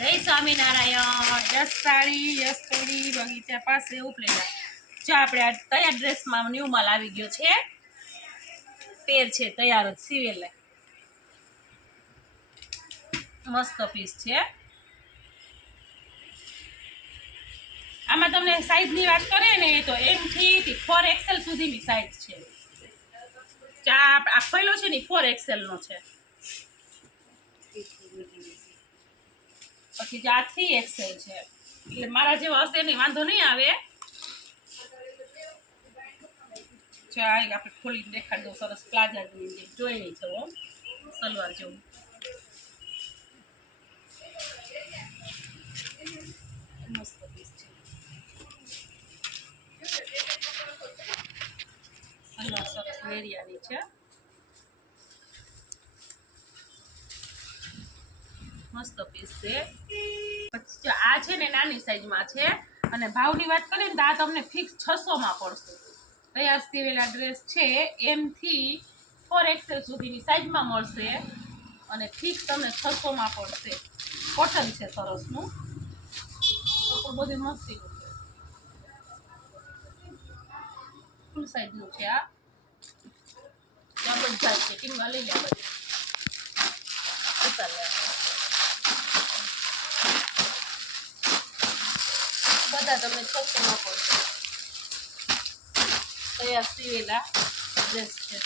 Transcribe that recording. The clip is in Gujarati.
જય સ્વામિનારાયણ. યસ સાડી યસ થોડી બગીચા પાસે ઉપલેલા. જો આપણે આ તૈયાર ડ્રેસમાં ન્યૂ માલ આવી ગયો છે. પેર છે તૈયાર જ સીવેલા, મસ્ત પીસ છે. આમાં તમને સાઈઝની વાત કરીએ ને તો M થી 4XL સુધીની સાઈઝ છે. આ પહેલો છે ને 4XL નો છે. પછી આ 3XL છે. એટલે મારા જેવા હશે નહીં, વાંધો નહીં આવે. આપણે ખોલીને દેખાડી દઉં. સરસ પ્લાઝા જોઈ નહીં છે સલવાર જેવું. મસ્ત પીસ છે. સલવાર સરસ લેરિયાની છે. મસ્ત પીસ છે. પછી આ છે ને નાની સાઈઝમાં છે. અને ભાવની વાત કરીએ ને તો આ તમને ફિક્સ 600 માં પડશે. તૈયાર સીવેલા ડ્રેસ છે. M થી 4XL સુધીની સાઈઝમાં મળશે અને ફિક્સ તમને 600 માં પડશે. કોટન છે સરસનું, તો બધી મસ્તીનું છે. ફૂલ સાઈઝનું છે. આ બધા છે ટીમમાં લઈ લે બધા તમને 600 માં પડશે. તૈયાર સીવેલા ડ્રેસ છે.